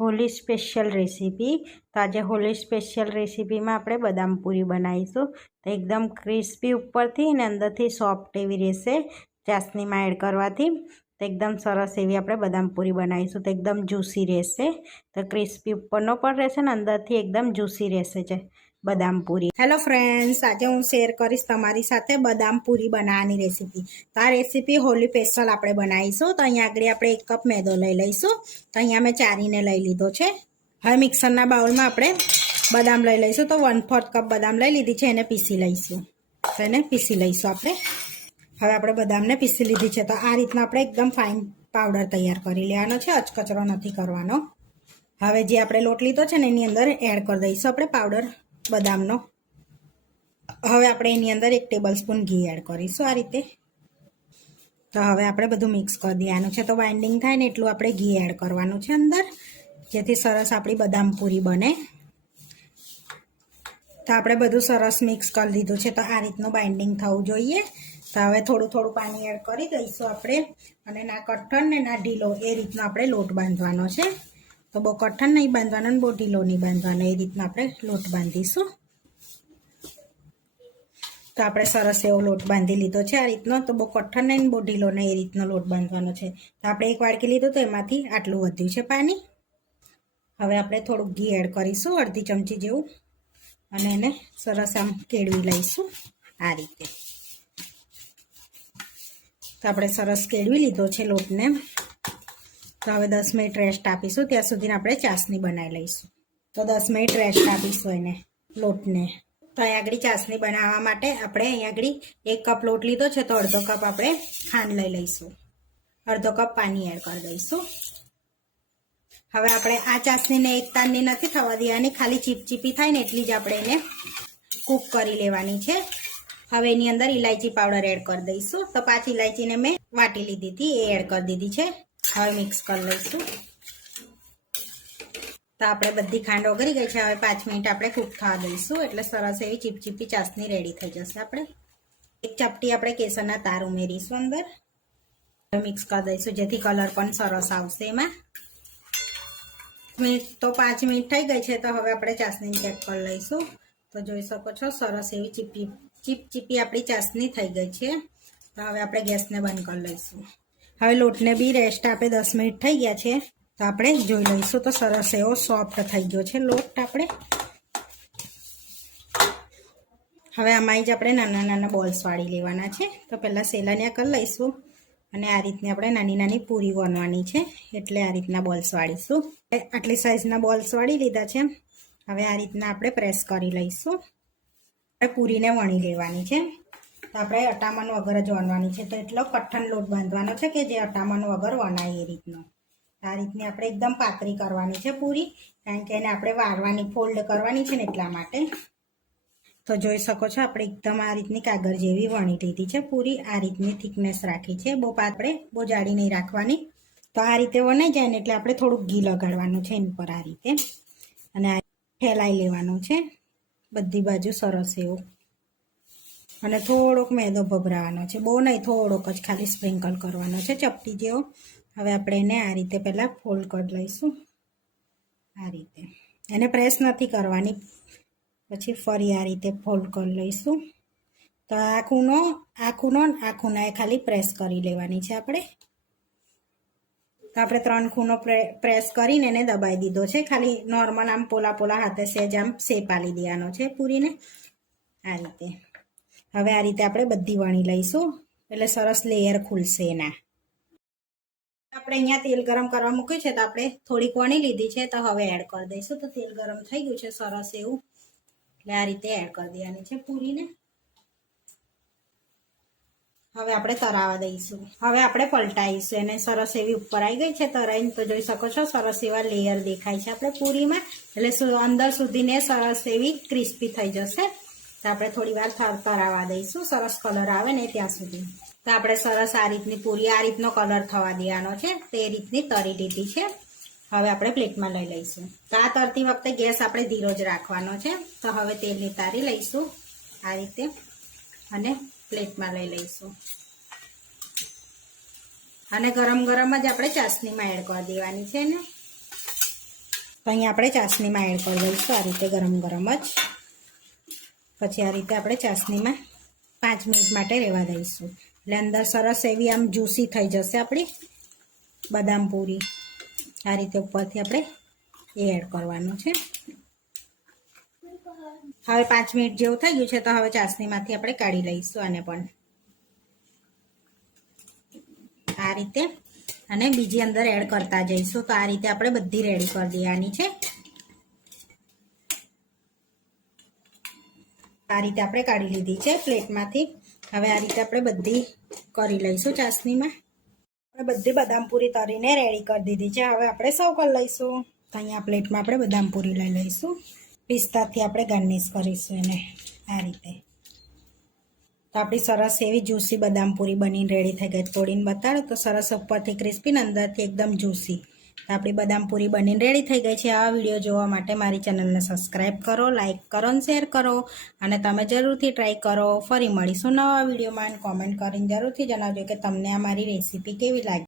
Holi special recipe. તો આજે Holi special રેસીપીમાં આપણે બદામ પૂરી બનાવીશું. તો એકદમ ક્રિસ્પી ઉપરથી અને અંદરથી સોફ્ટ એવી રહેશે ચાસણીમાં એડ કરવાથી. તો એકદમ સરસ એવી આપણે બદામ પૂરી બનાવીશું. તો એકદમ જ્યુસી રહેશે. તો ક્રિસ્પી ઉપરનો પણ રહેશે ને અંદરથી એકદમ જ્યુસી રહેશે છે બદામ પૂરી. હેલો ફ્રેન્ડ્સ, આજે હું શેર કરીશ તમારી સાથે બદામ પૂરી બનાવવાની રેસીપી. તો આ રેસીપી હોલી સ્પેશિયલ આપણે બનાવીશું. તો અહીંયા આગળ આપણે 1 કપ મેદો લઈ લઈશું. તો અહીંયા મેં ચારીને લઈ લીધો છે. હવે મિક્સરના બાઉલમાં આપણે બદામ લઈ લઈશું. તો 1/4 કપ બદામ લઈ લીધી છે, એને પીસી લઈશું. તો એને પીસી લઈશું આપણે. હવે આપણે બદામને પીસી લીધી છે. તો આ રીતના આપણે એકદમ ફાઇન પાવડર તૈયાર કરી લેવાનો છે, અચકચરો નથી કરવાનો. હવે જે આપણે લોટ લીધો છે ને એની અંદર એડ કરી દઈશું આપણે પાવડર બદામનો. હવે આપણે એની અંદર 1 ટેબલ સ્પૂન ઘી એડ કરીશું આ રીતે. તો હવે આપણે બધું મિક્સ કરી દેવાનું છે. તો બાઇન્ડિંગ થાય ને એટલું આપણે ઘી એડ કરવાનું છે અંદર, જેથી સરસ આપણી બદામ પૂરી બને. તો આપણે બધું સરસ મિક્સ કરી દીધું છે. તો આ રીતનું બાઇન્ડિંગ થવું જોઈએ. તો હવે થોડું થોડું પાણી એડ કરી દઈશું આપણે. અને ના કઠણ ને ના ઢીલો એ રીતનો આપણે લોટ બાંધવાનો છે. તો બહુ કઠણ નહીં બાંધવાનો ને બહુ ઢીલો નહીં બાંધવાનો, એ રીતનો આપણે લોટ બાંધીશું. તો આપણે સરસ એવો લોટ બાંધી લીધો છે આ રીતનો. તો બહુ કઠણ નહીં બહુ ઢીલો નહીં, એ રીતનો લોટ બાંધવાનો છે. તો આપણે 1 વાડકી લીધું તો એમાંથી આટલું વધ્યું છે પાણી. હવે આપણે થોડુંક ઘી એડ કરીશું, અડધી ચમચી જેવું, અને એને સરસ આમ કેળવી લઈશું આ રીતે. તો આપણે સરસ કેળવી લીધો છે લોટને. તો હવે 10 મિનિટ રેસ્ટ આપીશું. ત્યાં સુધીને આપણે ચાસણી બનાવી લઈશું. તો 10 મિનિટ રેસ્ટ આપીશું એને લોટને. તો અહીં આગળ ચાસણી બનાવવા માટે આપણે અહીં આગળ 1 કપ લોટ લીધો છે. તો અડધો કપ આપણે ખાંડ લઈ લઈશું, અડધો કપ પાણી એડ કરી દઈશું. હવે આપણે આ ચાસણીને એક તારની નથી થવા દેવાની, ખાલી ચીપચીપી થાય ને એટલી જ આપણે એને કૂક કરી લેવાની છે. હવે એની અંદર ઇલાયચી પાવડર એડ કરી દઈશું. તો 5 ઇલાયચીને મેં વાટી લીધી હતી, એ એડ કરી દીધી છે. હવે મિક્સ કરી લઈશું. તો આપણે બધી ખાંડ ઓગળી ગઈ છે. હવે 5 મિનિટ આપણે કૂક થવા દઈશું, એટલે સરસ એવી ચીપચીપી ચાસણી રેડી થઈ જશે. આપણે 1 ચપટી આપણે કેસરના તાર ઉમેરીશું અંદર. મિક્સ કરી દઈશું જેથી કલર પણ સરસ આવશે એમાં. તો 5 મિનિટ થઈ ગઈ છે. તો હવે આપણે ચાસણી ચેક કરી લઈશું. તો જોઈ શકો છો સરસ એવી ચીપચીપી આપણી ચાસણી થઈ ગઈ છે. તો હવે આપણે ગેસને બંધ કરી લઈશું. હવે લોટને બી રેસ્ટ આપે 10 મિનિટ થઈ ગયા છે. તો આપણે જોઈ લઈશું. તો સરસ એવો સોફ્ટ થઈ ગયો છે લોટ આપણે. હવે આમાં જ આપણે નાના નાના બોલ્સ વાળી લેવાના છે. તો પહેલાં સેલાનિયા કરી લઈશું, અને આ રીતની આપણે નાની નાની પૂરી વણવાની છે, એટલે આ રીતના બોલ્સ વાળીશું. આટલી સાઈઝના બોલ્સ વાળી લીધા છે. હવે આ રીતના આપણે પ્રેસ કરી લઈશું. આપણે પૂરીને વણી લેવાની છે. તો આપણે અટામણ વગર જ વણવાની છે. તો એટલો કઠણ લોટ બાંધવાનો છે કે જે અટામણ વગર વણાય એ રીતનો. આ રીતની આપણે એકદમ પાતળી કરવાની છે પૂરી, કારણ કે એને આપણે વાળવાની, ફોલ્ડ કરવાની છે ને એટલા માટે. તો જોઈ શકો છો આપણે એકદમ આ રીતની કાગળ જેવી વણી લીધી છે પૂરી. આ રીતની થિકનેસ રાખી છે. આપણે બહુ જાડી નહીં રાખવાની. તો આ રીતે વણાઈ જાય ને એટલે આપણે થોડુંક ઘી લગાડવાનું છે એની પર આ રીતે, અને આ ફેલાઈ લેવાનું છે બધી બાજુ સરસ એવું. અને થોડોક મેદો ભભરાવાનો છે, બહુ નહીં, થોડોક જ ખાલી સ્પ્રિંકલ કરવાનો છે ચપટી જેવો. હવે આપણે એને આ રીતે પહેલાં ફોલ્ડ કરી લઈશું આ રીતે. એને પ્રેસ નથી કરવાની, પછી ફરી આ રીતે ફોલ્ડ કરી લઈશું. તો આ ખૂણો એ ખાલી પ્રેસ કરી લેવાની છે આપણે. તો આપણે 3 ખૂણો પ્રેસ કરીને એને દબાઈ દીધો છે. ખાલી નોર્મલ આમ પોલા હાથે સહેજ આમ શેપ આલી દેવાનો છે પૂરીને આ રીતે. હવે આ રીતે આપણે બધી વણી લઈશું, એટલે સરસ લેયર ખુલશે એના. આપણે અહીંયા તેલ ગરમ કરવા મૂક્યું છે. તો આપણે થોડીક વણી લીધી છે. તો હવે એડ કરી દઈશું. તો તેલ ગરમ થઈ ગયું છે સરસ એવું, એટલે આ રીતે એડ કરી દેવાની છે પૂરીને. હવે આપણે તરાવા દઈશું. હવે આપણે પલટાઈશું એને. સરસ એવી ઉપર આવી ગઈ છે તરાઈને. તો જોઈ શકો છો સરસ એવા લેયર દેખાય છે આપણે પૂરીમાં, એટલે અંદર સુધીને સરસ એવી ક્રિસ્પી થઈ જશે. તો આપણે થોડી વાર તરાવા દઈશું, સરસ કલર આવે ને ત્યાં સુધી. તો આપણે સરસ આ રીતની પૂરી, આ રીતનો કલર થવા દેવાનો છે. તે રીતની તરી લીધી છે. હવે આપણે પ્લેટમાં લઈ લઈશું. તો આ તરતી વખતે ગેસ આપણે ધીરો જ રાખવાનો છે. તો હવે તેલની તારી લઈશું આ રીતે, અને પ્લેટમાં લઈ લઈશું. અને ગરમ ગરમ જ આપણે ચાસણીમાં એડ કરી દેવાની છે ને. તો અહીંયા આપણે ચાસણીમાં એડ કરી દઈશું આ રીતે ગરમ ગરમ જ. પછી આ રીતે આપણે ચાસણીમાં 5 મિનિટ માટે રહેવા દઈશું. એટલે અંદર સરસ એવી આમ જ્યુસી થઈ જશે આપણી બદામ પૂરી. આ રીતે ઉપરથી આપણે એ એડ કરવાનું છે. હવે 5 મિનિટ જેવું થઈ ગયું છે તો હવે ચાસણીમાંથી આપણે કાઢી લઈશું આને પણ આ રીતે, અને બીજી અંદર એડ કરતા જઈશું. તો આ રીતે આપણે બધી રેડી કરી દેવાની છે. આ રીતે આપણે કાઢી લીધી છે પ્લેટમાંથી. હવે આ રીતે આપણે બધી કરી લઈશું ચાસણીમાં. આપણે બધી બદામ પૂરી તરીને રેડી કરી દીધી છે. હવે આપણે સર્વ કરી લઈશું. તો અહીંયા પ્લેટમાં આપણે બદામ પૂરી લઈ લઈશું. પિસ્તાથી આપણે ગાર્નિશ કરીશું એને આ રીતે. તો આપણી સરસ એવી જ્યુસી બદામ પૂરી બનીને રેડી થઈ ગઈ. તોડીને બતાડો તો સરસ ઉપરથી ક્રિસ્પી ને અંદરથી એકદમ જ્યુસી. તો આપણી બદામ પૂરી બનીને રેડી થઈ ગઈ છે. આ વિડીયો જોવા માટે મારી ચેનલને સબસ્ક્રાઈબ કરો, લાઇક કરો અને શેર કરો, અને તમે જરૂરથી ટ્રાય કરો. ફરી મળીશું નવા વિડીયોમાં. કોમેન્ટ કરીને જરૂરથી જણાવજો કે તમને આ મારી રેસીપી કેવી લાગી.